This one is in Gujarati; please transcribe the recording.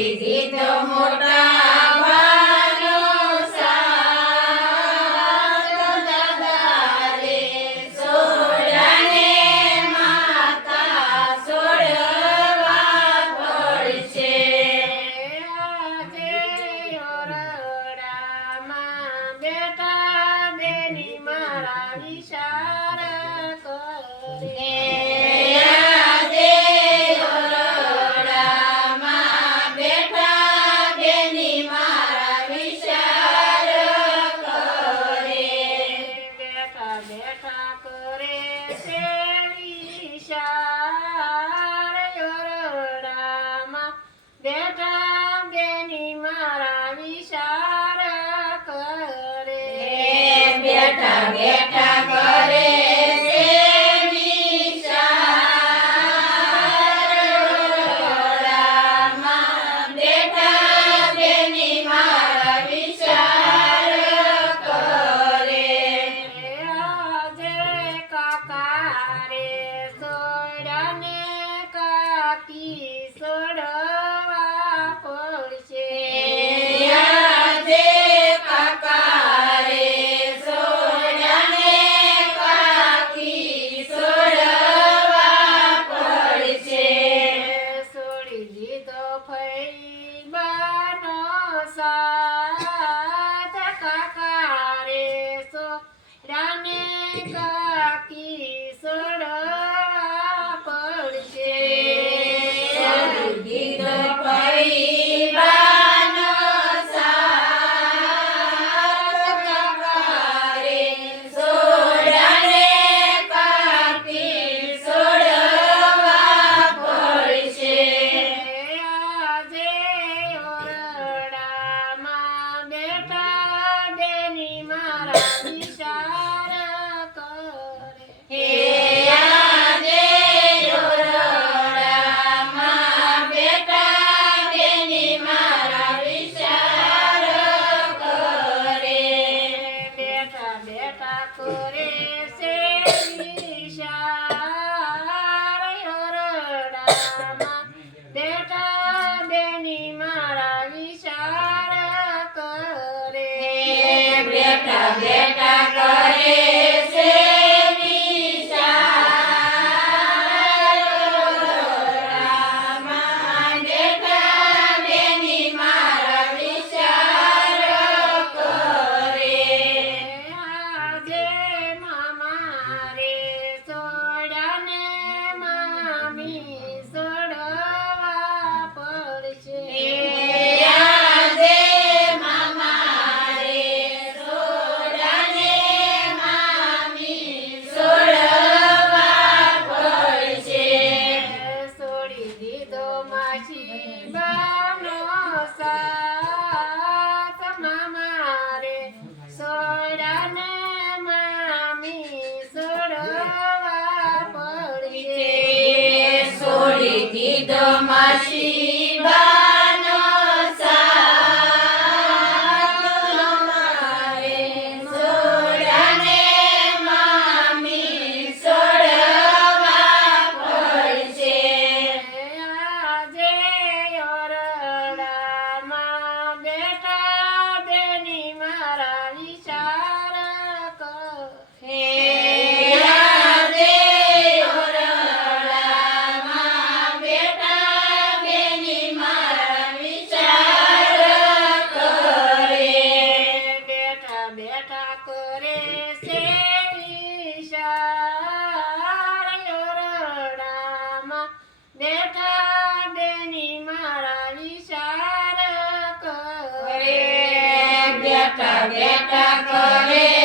દીધો મોટા Play my બેઠા કરે. 기도 બેઠા કરે.